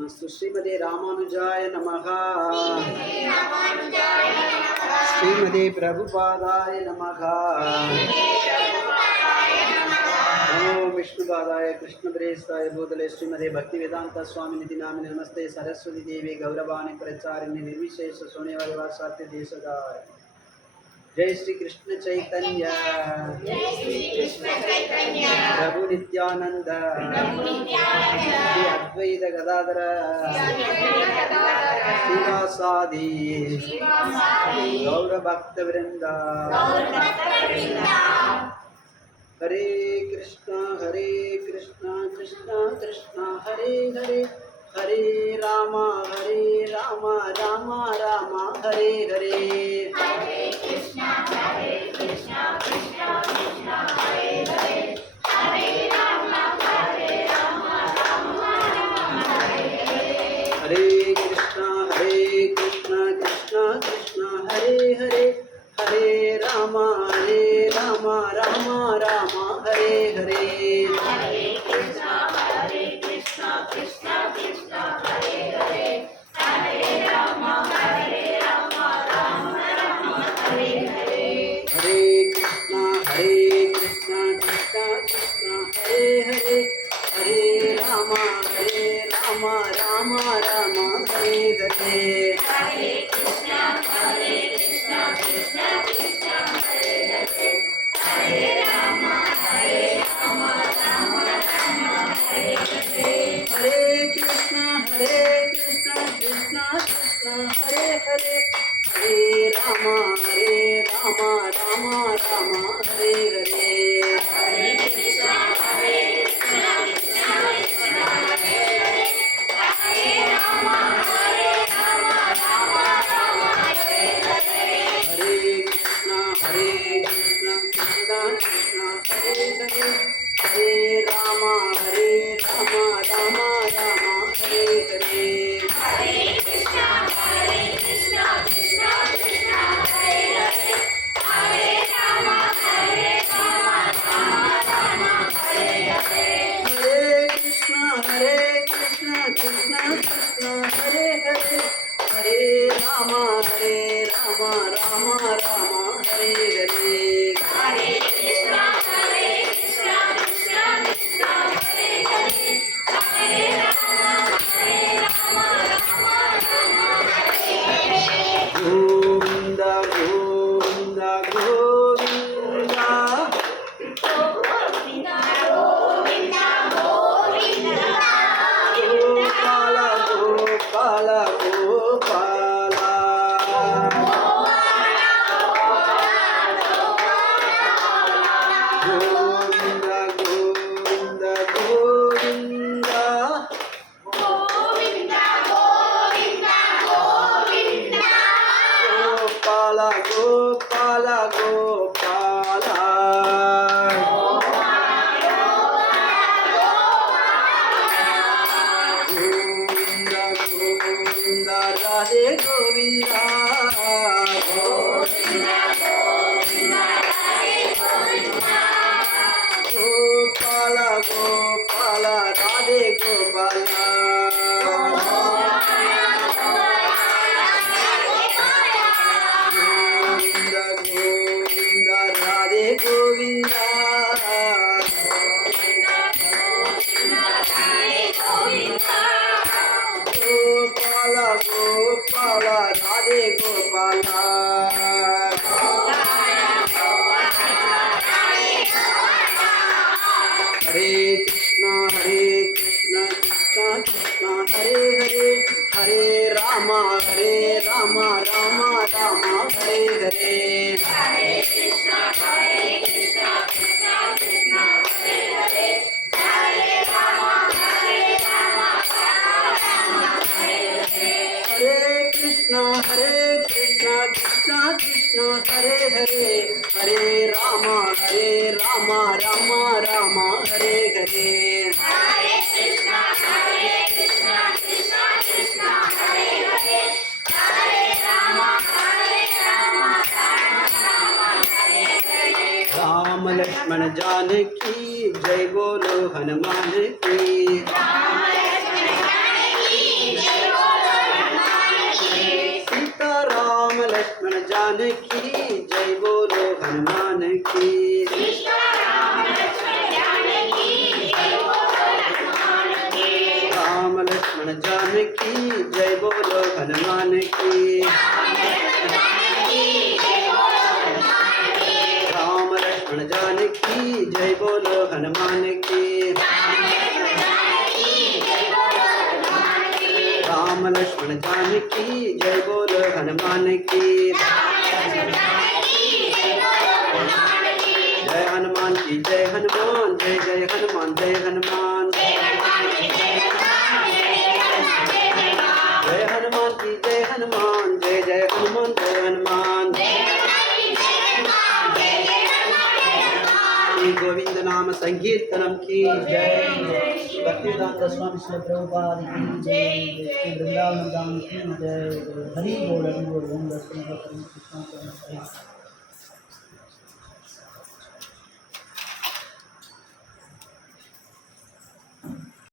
श्रीमते रामानुजाय नमः। श्रीमते प्रभुपादाय नमः। नमो विष्णुपादाय कृष्णप्रेष्ठाय भूतले श्रीमते भक्तिवेदांत स्वामिनिधि नामिने नमस्ते सरस्वती देवी गौरवाणी प्रचारिणी निर्विशेष शून्यवादी वासात्य देशदाय। जय श्री कृष्ण चैतन्य प्रभु नित्यानंद श्री अद्वैत गदाधर श्रीवासादि गौर भक्त वृंद। हरे कृष्णा कृष्णा कृष्णा हरे हरे, हरे राम राम राम हरे हरे। हरे कृष्णा कृष्णा कृष्णा हरे हरे, हरे राम राम हरे हरे। हरे कृष्णा कृष्णा कृष्णा हरे हरे, हरे राम राम राम हरे हरे। हरे कृष्णा कृष्णा कृष्णा हरे हरे, हरे राम राम हरे हरे। हरे कृष्णा कृष्णा कृष्णा हरे हरे, हरे राम राम राम हरे हरे। हरे कृष्णा कृष्णा कृष्णा हरे हरे, हरे राम राम हरे हरे। हरे कृष्णा कृष्णा कृष्णा हरे हरे, हरे राम राम राम हरे हरे। हरे कृष्णा कृष्णा कृष्णा हरे हरे, हरे राम राम हरे हरे। हरे कृष्णा कृष्णा कृष्णा हरे हरे, हरे राम राम हरे हरे। हरे कृष्णा कृष्णा कृष्णा हरे हरे, हरे राम राम हरे हरे। हरे कृष्णा कृष्णा कृष्णा हरे हरे, हरे राम राम हरे हरे। हरे कृष्णा कृष्णा कृष्णा हरे हरे, हरे राम हरे हरे। गोविंद गोविंद गोविंद, गोविंदा गोविंदा गोविंदा गोपाल गोपाल गोपाल। गोविंद गोविंद गोविंद, गोविंदा गोविंदा गोविंदा गोपाल गोपाल गोपाल। गोविंद गोविंद राधे गोविंद, गोविंदा गोविंदा हरे गोविंदा गोपाल गोपाल राधे गोपाल। गोविंद गोविंद राधे गोविंद, हरे गोविंदा गोपाल गोपाल राधे गोपाल। हरे कृष्णा कृष्णा कृष्णा हरे हरे, हरे राम राम राम हरे हरे। हरे कृष्णा कृष्णा कृष्णा हरे हरे, हरे राम हरे हरे। हरे कृष्णा कृष्णा कृष्णा हरे हरे, हरे राम राम हरे हरे। हरे कृष्णा कृष्णा कृष्णा हरे हरे, हरे राम हरे हरे। राम लक्ष्मण जानकी जय बोलो हनुमान की। राम लक्ष्मण जानकी हनुमान की जय बोलो हनुमान की सीता राम लक्ष्मण जानकी जय बोलो हनुमान की राम लक्ष्मण जानकी जय बोलो हनुमान की राम लक्ष्मण जानकी जय बोलो हनुमान की राम लक्ष्मण जानकी जय बोलो हनुमान की जय हनुमान की जय हनुमान जय जय हनुमान जय हनुमान जय हनुमान की जय हनुमान जय जय हनुमान जय हनुमान श्री गोविंद नाम संकीर्तनम की जय भक्तिवेदांत स्वामी श्री प्रभुपाद की जय श्री वृंदावन धाम की जय हरि बोल ओम कृष्ण